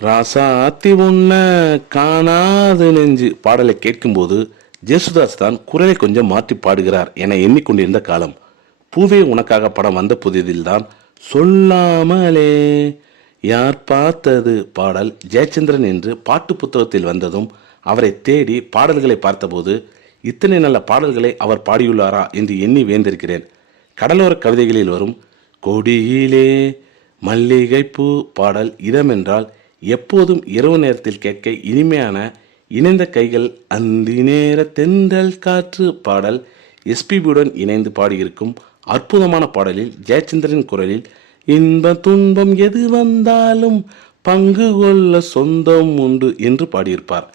ராசாத்தி உன்ன காணாது நெஞ்சு. பாடலை கேட்கும்போது ஜேசுதாஸ் தான் குரலை கொஞ்சம் மாற்றி பாடுகிறார் என எண்ணிக்கொண்டிருந்த காலம். பூவே உனக்காக படம் வந்த புதிதில்தான் சொல்லாமலே. யார் பார்த்தது? பாடல் ஜெயச்சந்திரன் என்று பாட்டு புத்தகத்தில் வந்ததும் அவரை தேடி பாடல்களை பார்த்தபோது இத்தனை நல்ல பாடல்களை அவர் பாடியுள்ளாரா என்று எண்ணி வேந்திருக்கிறேன் கடலோர கவிதைகளில் வரும் கொடியிலே மல்லிகைப்பூ பாடல் இதமென்றால் எப்போதும் இரவு நேரத்தில் கேட்க இனிமையான இணைந்த கைகள் அந்தி நேர தென்றல் காற்று பாடல் எஸ்பிபியுடன் இணைந்து பாடியிருக்கும் அற்புதமான பாடலில் ஜெயச்சந்திரன் குரலில் இன்ப துன்பம் எது வந்தாலும் பங்கு கொள்ள சொந்தம் உண்டு என்று பாடியிருப்பார்.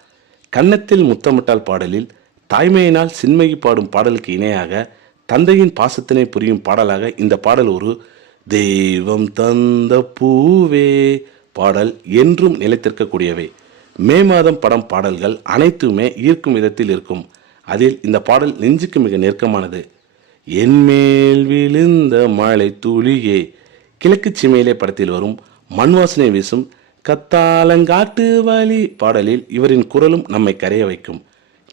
கன்னத்தில் முத்தமிட்டால் பாடலில் தாய்மையினால் சின்மகி பாடும் பாடலுக்கு இணையாக தந்தையின் பாசத்தினை புரியும் பாடலாக இந்த பாடல் ஒரு தெய்வம் தந்த பூவே பாடல் என்றும் நிலைத்திருக்கக்கூடியவை. மே மாதம் படம் பாடல்கள் அனைத்துமே ஈர்க்கும் விதத்தில் இருக்கும். அதில் இந்த பாடல் நெஞ்சுக்கு மிக நெருக்கமானது. என்மேல் விழுந்த மழை துளியே கிழக்கு சிமையிலே படத்தில் வரும் மண் வாசனை வீசும் கத்தாலங்காட்டு வழி பாடலில் இவரின் குரலும் நம்மை கரைய வைக்கும்.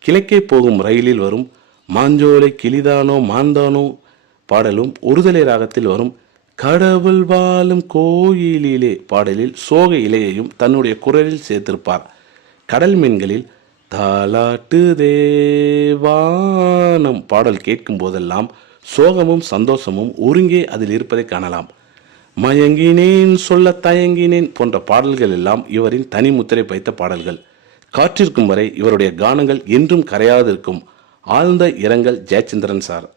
கிழக்கே போகும் ரயிலில் வரும் மாஞ்சோலை கிளிதானோ மாந்தானோ பாடலும் ஒருதலை ராகத்தில் வரும் கடவுள் வாழும் கோயிலிலே பாடலில் சோக இலையையும் தன்னுடைய குரலில் சேர்த்திருப்பார். கடல் மீன்களில் தாலாட்டு தேவானம் பாடல் கேட்கும் போதெல்லாம் சோகமும் சந்தோஷமும் ஒருங்கே அதில் இருப்பதை காணலாம். மயங்கினேன் சொல்ல தயங்கினேன் போன்ற பாடல்கள் எல்லாம் இவரின் தனி முத்திரை வைத்த பாடல்கள். காற்றிருக்கும் வரை இவருடைய கானங்கள் என்றும் கரையாதிருக்கும். ஆழ்ந்த இரங்கல் ஜெயச்சந்திரன் சார்.